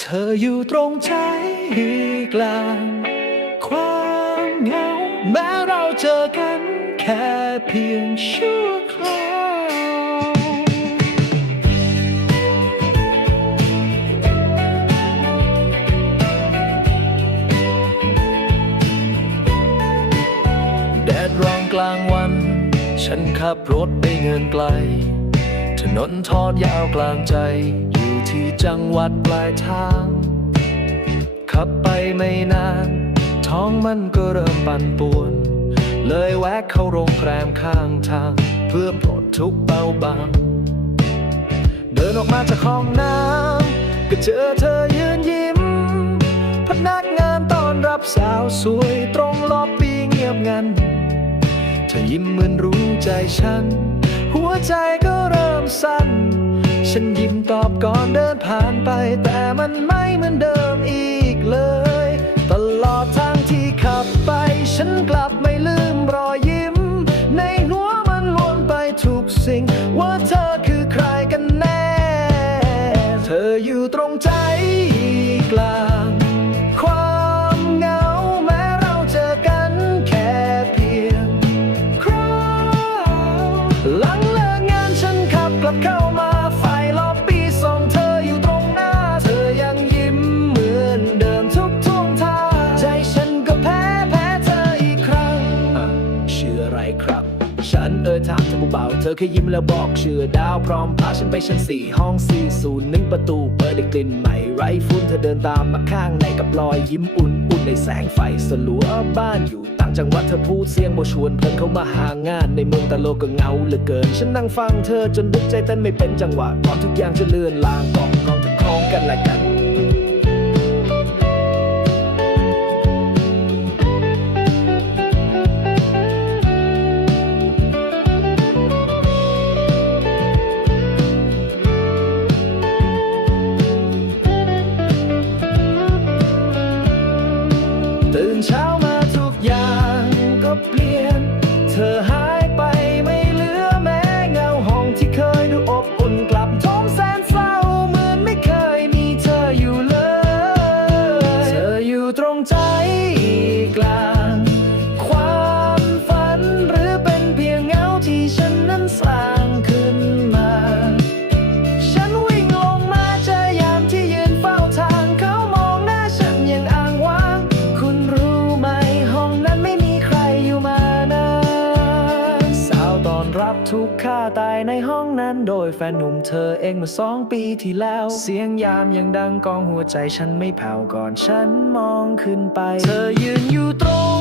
เธออยู่ตรงใจกลาง ความเหงา แม้เราเจอกันแค่เพียงชั่วคราวแดดร้อนกลางวัน ฉันขับรถไปเงินไกล ถนนทอดยาวกลางใจ ที่จังหวัดปลายทาง ขับไปไม่นาน ท้องมันก็เริ่มปั่นป่วน เลยแวะเข้าโรงแรมข้างทาง เพื่อปลดทุกข์เบาบาง เดินออกมาจากห้องน้ำก็เจอเธอยืนยิ้ม พนักงานต้อนรับสาวสวยตรงล็อบบี้เงียบงันเธอยิ้มเหมือนรู้ใจฉัน หัวใจก็เริ่มสั่น ฉันยิ้มตอบก่อนเดินผ่านไป แต่มันไม่เหมือนเดิมอีกเลย ตลอดทางที่ขับไป ฉันกลับไม่ลืมรอยยิ้ม ในหัวมันวนไปทุกสิ่ง ว่าเธอคือใครกันแน่ เธออยู่ตรงใจกลาง ความเหงาแม้เราเจอกันแค่เพียงคราวหลังเลิกงานฉันขับกลับเข้า ธอแค่ยิ้มแล้วบอกชื่อดาวพร้อมพาฉันไปชั้นสี่ห้องสี่ศูนย์หนึ่งประตูเปิดได้กลิ่นใหม่ไร้ฝุ่นเธอเดินตามมาข้างในกับรอยยิ้มอุ่นๆในแสงไฟสลัวบ้านอยู่ต่างจังหวัดเธอพูดเสียงบชวนเพื่อนเขามาหางานในเมืองต่โลกก็เงาเหลือเกิน ฉันนั่งฟังเธอจนดึกใจเต้นไม่เป็นจังหวะก่อนทุกอย่างจะเลื่อนลางกองกองทุกครองกันและกัน ตื่นเช้ามาทุกอย่างก็เปลี่ยน เธอหา อนรับทุกฆ่าตายในห้องนั้นโดยแฟนหนุ่มเธอเองเมื่อสองปีที่แล้ว เสียงยามยังดังกองหัวใจฉันไม่แผ่วก่อนฉันมองขึ้นไป เธอยืนอยู่ตรง